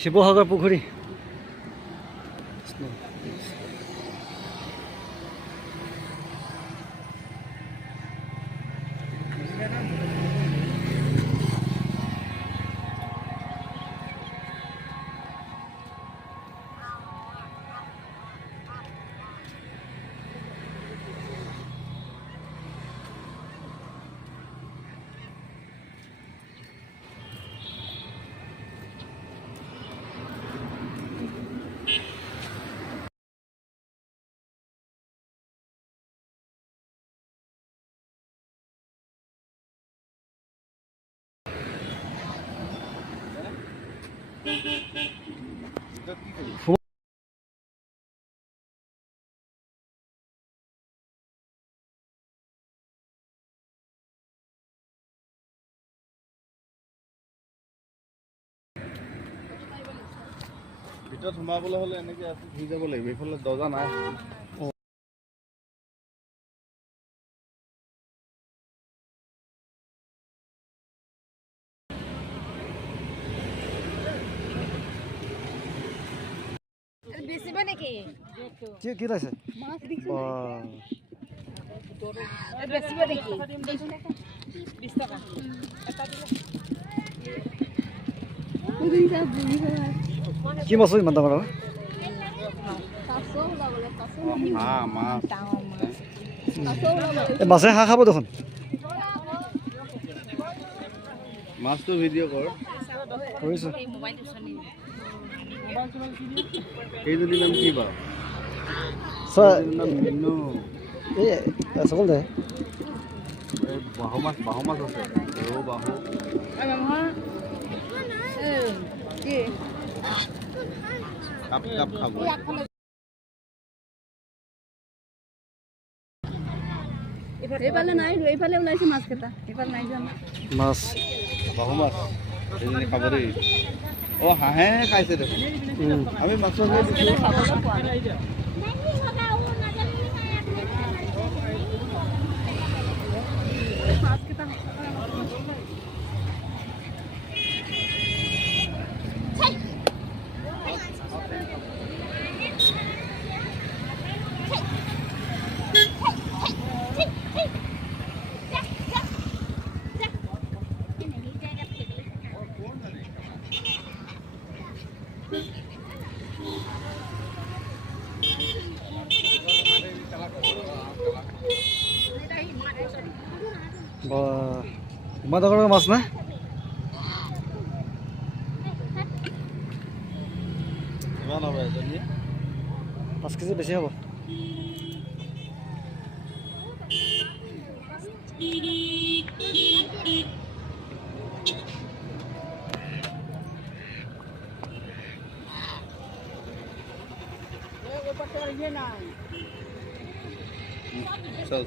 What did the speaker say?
শিৱসাগৰ পুখুৰী। ভিতৰত সোমাবলৈ হ'লে এনেকৈ আছে ঘূৰি যাব লাগিব, এইফালে দৰ্জা নাই। কি আছে কি মাছ ইমান ডাঙৰ মাছে হাঁহ খাব দেখোন। মাছটো ভিডিঅ' কৰ কৰিছোঁ। এইজনীৰ নাম কি বাৰু? চকল দে বাহু মাছ আছে, ৰৌ বাহু। কাপ কাপ খাব। এইফালে নাই, এইফালে ওলাইছে মাছ কেইটা, এইফালে নাই যোৱা মাছ। বাহু মাছ এইজনী খাব দেই। অঁ হাঁহে খাইছে দেখোন। আমি মাছৰ ইমান ডাঙৰ মাছ না? কিমান হ'ব এজনী? 5 কেজি বেছি হ'ব। চল